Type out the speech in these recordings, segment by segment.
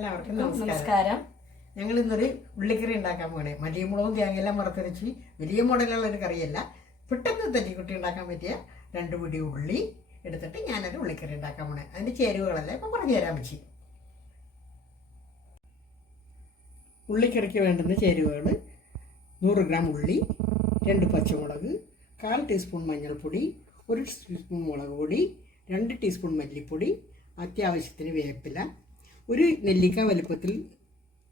എല്ലാവർക്കും നമസ്കാരം. ഞങ്ങൾ ഇന്നൊരു ഉള്ളിക്കറി ഉണ്ടാക്കാൻ പോകണേ മല്ലിയും മുളകും തേങ്ങയെല്ലാം വറുത്തരച്ച് വലിയ മോഡലുള്ള ഒരു കറിയല്ല. പെട്ടെന്ന് തല്ലിക്കുട്ടി ഉണ്ടാക്കാൻ പറ്റിയ രണ്ട് പിടി ഉള്ളി എടുത്തിട്ട് ഞാനൊരു ഉള്ളിക്കറി ഉണ്ടാക്കാൻ പോണേ അതിന്റെ ചേരുവകളല്ലേ ഇപ്പം പറഞ്ഞു തരാൻ പറ്റി ഉള്ളിക്കറിക്ക് വേണ്ടുന്ന ചേരുവകൾ നൂറ് ഗ്രാം ഉള്ളി രണ്ട് പച്ചമുളക് കാൽ ടീസ്പൂൺ മഞ്ഞൾപ്പൊടി ഒരു ടീസ്പൂൺ മുളക് പൊടി രണ്ട് ടീസ്പൂൺ മല്ലിപ്പൊടി അത്യാവശ്യത്തിന് വേപ്പില ഒരു നെല്ലിക്ക വലുപ്പത്തിൽ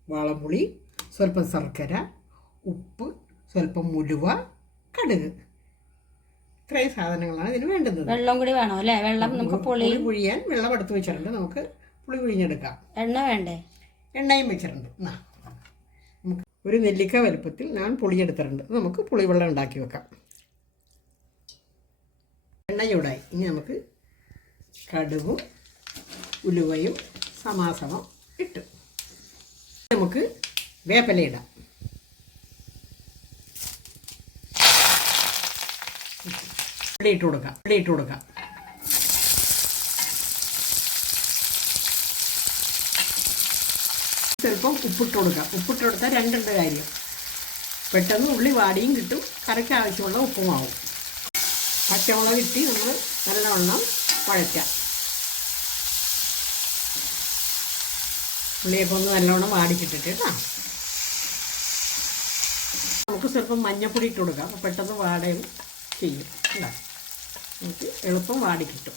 വാളംപുളി സ്വല്പം ശർക്കര ഉപ്പ് സ്വല്പം മുലുവ കടുക്. ഇത്രയും സാധനങ്ങളാണ് ഇതിന് വേണ്ടത് വെള്ളം കൂടി വേണോ അല്ലേ? വെള്ളം നമുക്ക് പുളി പുളി പുഴിയാൻ വെള്ളം എടുത്ത് വെച്ചിട്ടുണ്ട്. നമുക്ക് പുളി പുഴിഞ്ഞെടുക്കാം. എണ്ണ വേണ്ടേ? എണ്ണയും വെച്ചിട്ടുണ്ട്. എന്നാ നമുക്ക് ഒരു നെല്ലിക്ക വലുപ്പത്തിൽ ഞാൻ പുളിയെടുത്തിട്ടുണ്ട് നമുക്ക് പുളിവെള്ളം ഉണ്ടാക്കി വെക്കാം. എണ്ണ ചൂടായി ഇനി നമുക്ക് കടുവും ഉലുവയും സമാസമം ഇട്ടു. നമുക്ക് വേപ്പില ഇടാം. ഇവിടെ ഇട്ട് കൊടുക്കാം. ഇവിടെ ഇട്ട് കൊടുക്കാം. ചിലപ്പം ഉപ്പിട്ട് കൊടുക്കാം. ഉപ്പിട്ട് കൊടുത്താൽ രണ്ടുണ്ട് കാര്യം. പെട്ടെന്ന് ഉള്ളി വാടിയും കിട്ടും. കറിക്ക് ആവശ്യമുള്ള ഉപ്പുമാവും. പച്ചമുളക് ഇട്ടി നമ്മൾ നല്ലവണ്ണം വഴറ്റാം. ഉള്ളിയൊക്കെ ഒന്ന് നല്ലോണം വാടിച്ചിട്ടിട്ട് കേട്ടോ നമുക്ക് സ്വല്പം മഞ്ഞപ്പൊടി ഇട്ട് കൊടുക്കാം. പെട്ടെന്ന് വാടയും ചെയ്യും. കേട്ടോ നമുക്ക് എളുപ്പം വാടി കിട്ടും.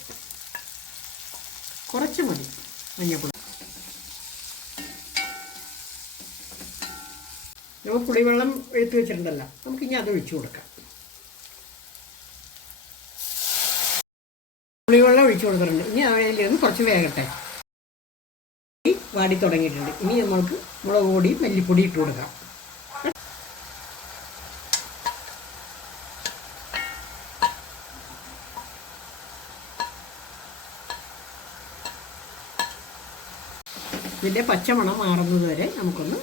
കുറച്ച് മതി മഞ്ഞപ്പൊടി. നമ്മൾ പുളിവെള്ളം എടുത്ത് വെച്ചിട്ടുണ്ടല്ലോ. നമുക്ക് ഇനി അത് ഒഴിച്ചു കൊടുക്കാം. പുളിവെള്ളം ഒഴിച്ചു കൊടുത്തിട്ടുണ്ട്. ഇനി അതിലിരുന്ന് കുറച്ച് വേകട്ടെ. ഈ വാടി തുടങ്ങിയിട്ടുണ്ട്. ഇനി നമ്മൾക്ക് മുളക് പൊടി മല്ലിപ്പൊടി ഇട്ട് കൊടുക്കാം. ഇതിന്റെ പച്ചമണം മാറുന്നത് വരെ നമുക്കൊന്ന്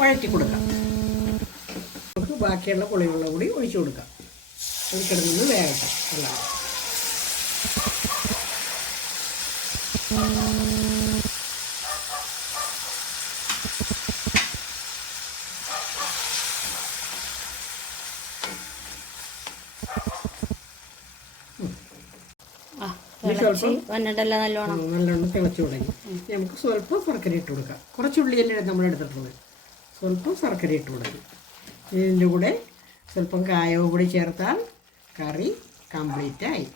വഴറ്റി കൊടുക്കാം. നമുക്ക് ബാക്കിയുള്ള പുളിവെള്ളം കൂടി ഒഴിച്ചു കൊടുക്കാം. അത് കിടന്ന് വേകട്ടെ എല്ലാം ആ തിളച്ച് വന്നിട്ടല്ല നല്ലോണം. നല്ലോണം തിളച്ചു തുടങ്ങി. നമുക്ക് സ്വല്പം ശർക്കര ഇട്ട് കൊടുക്കാം. കുറച്ച് ഉള്ളിയല്ലേ നമ്മൾ എടുത്തിട്ടുള്ളത്. സ്വല്പം ശർക്കര ഇട്ട് കൊടുക്കും. ഇതിന്റെ കൂടെ സ്വല്പം കായവും കൂടി ചേർത്താൽ കറി കംപ്ലീറ്റ് ആയി.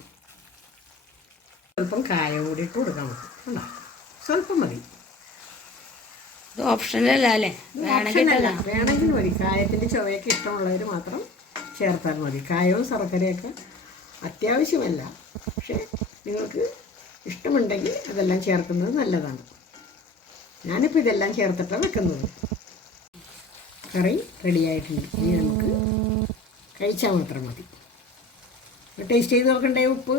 സ്വല്പം കായവും കൂടി ഇട്ട് കൊടുക്കാം നമുക്ക്? സ്വല്പം മതി. ഇത് ഓപ്ഷനല്ല അല്ലേ വേണമെങ്കിൽ ഓപ്ഷനല്ല വേണമെങ്കിൽ മതി. കായത്തിന്റെ ചുവയൊക്കെ ഇഷ്ടമുള്ളവർ മാത്രം ചേർത്താൽ മതി. കായവും ശർക്കരയൊക്കെ അത്യാവശ്യമല്ല. പക്ഷേ നിങ്ങൾക്ക് ഇഷ്ടമുണ്ടെങ്കിൽ അതെല്ലാം ചേർക്കുന്നത് നല്ലതാണ്. ഞാനിപ്പോൾ ഇതെല്ലാം ചേർത്തിട്ടാണ് വെക്കുന്നത്. കറി റെഡിയായിട്ടുണ്ട് ഇനി നമുക്ക് കഴിച്ചാൽ മാത്രം മതി. ടേസ്റ്റ് ചെയ്ത് നോക്കണ്ടേ ഉപ്പ്?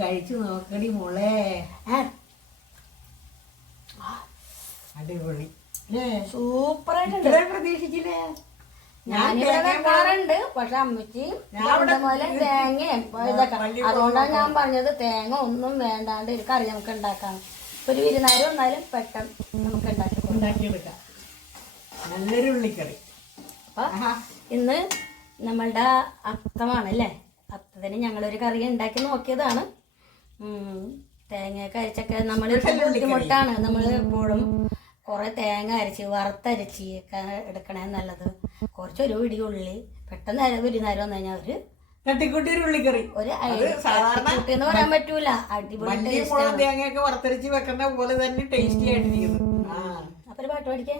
കഴിച്ചു നോക്കടി മോളെ. അടിപൊളി. ഇത്രയും പ്രതീക്ഷിച്ചില്ലേ? ഞാനിവിടെ വെക്കാറുണ്ട്. പക്ഷെ അമ്മച്ചി പോലെ തേങ്ങയും ഇതൊക്കെ അതുകൊണ്ടാണ് ഞാൻ പറഞ്ഞത് തേങ്ങ ഒന്നും വേണ്ടാണ്ട് ഒരു കറി നമുക്ക് ഉണ്ടാക്കാം ഒരു വിരുന്നാരും വന്നാലും പെട്ടെന്ന് നമുക്ക്. ഉണ്ടാക്കിയെടുക്കാം നല്ലൊരു ഉള്ളിക്കറി. അപ്പൊ ഇന്ന് നമ്മളുടെ അത്തമാണ് അല്ലേ അത്തത്തിന് ഞങ്ങളൊരു കറി ഉണ്ടാക്കി നോക്കിയതാണ്. തേങ്ങയൊക്കെ അരച്ചൊക്കെ നമ്മൾ ബുദ്ധിമുട്ടാണ്. നമ്മൾ എപ്പോഴും കുറെ തേങ്ങ അരച്ച് വറുത്തരച്ച് ഒക്കെ എടുക്കണേ നല്ലത്. കുറച്ചൊരു പിടിയുള്ളി പെട്ടെന്ന് അരവ് ഒരു നേരം വന്നു കഴിഞ്ഞാൽ ഒരു തട്ടിക്കൂട്ടി ഒരു ഉള്ളിക്കറി. ഒരു എന്ന് പറയാൻ പറ്റൂല. അടിപൊളി തേങ്ങയൊക്കെ വറുത്തരച്ച് വെക്കേണ്ട പോലെ തന്നെ ടേസ്റ്റി ആയിട്ടിരിക്കുന്നു അപ്പൊ ഒരു പാട്ട് പാടിക്കേ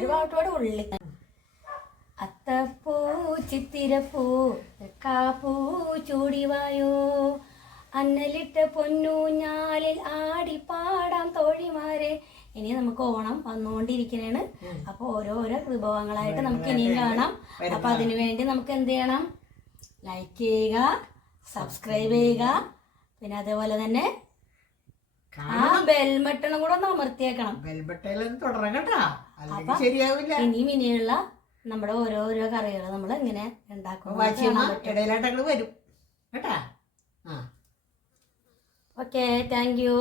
ഒരു പാട്ട് പാട് ഉള്ളി. അത്തപ്പൂ ചിത്തിരപ്പൂ കാപ്പൂ ചൂടിവായോ. അന്നലിട്ട പൊന്നൂഞ്ഞാലിൽ ആടി പാടാം തോഴിമാരെ. നമുക്ക് ഓണം വന്നുകൊണ്ടിരിക്കണേണ്. അപ്പൊ ഓരോരോ വിഭവങ്ങളായിട്ട് നമുക്ക് ഇനിയും കാണാം. അപ്പൊ അതിനുവേണ്ടി നമുക്ക് എന്ത് ചെയ്യണം? ലൈക്ക് ചെയ്യുക സബ്സ്ക്രൈബ് ചെയ്യുക. പിന്നെ അതേപോലെ തന്നെ ആ ബെൽമട്ടണം കൂടെ ഒന്ന് അമർത്തിയേക്കണം. ശരിയാവില്ല. ഇനിയും ഇനിയുള്ള നമ്മുടെ ഓരോരോ കറികൾ നമ്മൾ ഇങ്ങനെ ഉണ്ടാക്കും ഓക്കെ താങ്ക് യു